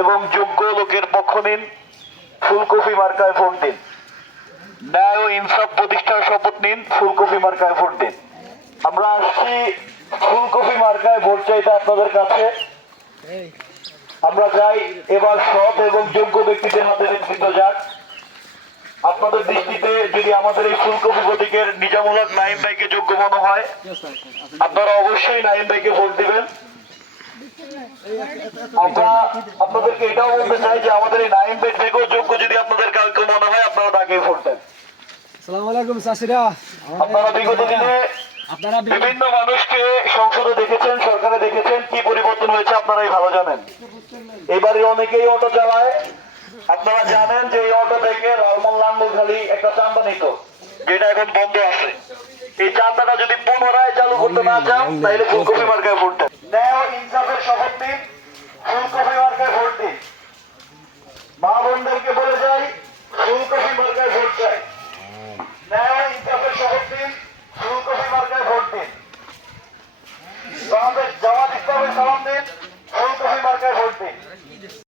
এবং যোগ্য লোকের পক্ষ নিন, ফুলকপি মার্কায় ভোট দিন। ন্যায় ও ইনসাফ প্রতিষ্ঠার শপথ নিন, ফুলকপি মার্কায় ভোট দিন। আমরা আসছি ফুলকপি মার্কায় ভোট চাইতে আপনাদের কাছে। আমরা চাই এবার সৎ এবং যোগ্য ব্যক্তিদের হাতে নেতৃত্ব যাক। আপনাদের দৃষ্টিতে যদি আমাদের এই ফুলকপি প্রতীকের নিজামুল হক নাঈম ভাইকে যোগ্য মনে হয়, আপনারা অবশ্যই নাঈম ভাইকে ভোট দিবেন। আমরা আপনাদেরকে এটাও বলতে চাই যে আমাদের এই নাঈম ভাই থেকেও যোগ্য যদি আপনাদের কাউকে মনে হয়, আপনারা তাকেই ভোট দেন। আসসালামু আলাইকুম চাচিরা। আপনারা বিগত দিনে বিভিন্ন মানুষকে সংসদে দেখেছেন, সরকারে দেখেছেন, কি পরিবর্তন হয়েছে আপনারাই ভালো জানেন। এবারে অনেকেই অটো চালায়। আপনারা জানেন যে এই অটো থেকে লালমন লাঙ্গলখালি একটা চান্দা নিত, যেটা এখন বন্ধ আছে। এই চান্দাটা যদি পুনরায় চালু করতে না চান, তাহলে ফুলকপি মার্কায় ভোট দেন। ন্যায় ও ইনসাফের শপথ নিন, ফুলকপি মার্কায় ভোট দিন। মা বোনদেরকে বলে যাই, ফুলকপি মার্কায় ভোট চাই। ন্যায় ও ইনসাফের শপথ নিন, ফুলকপি মার্কায় ভোট দিন। জামাত ইসলামের সালাম দিন, ফুলকপি মার্কায় ভোট দিন।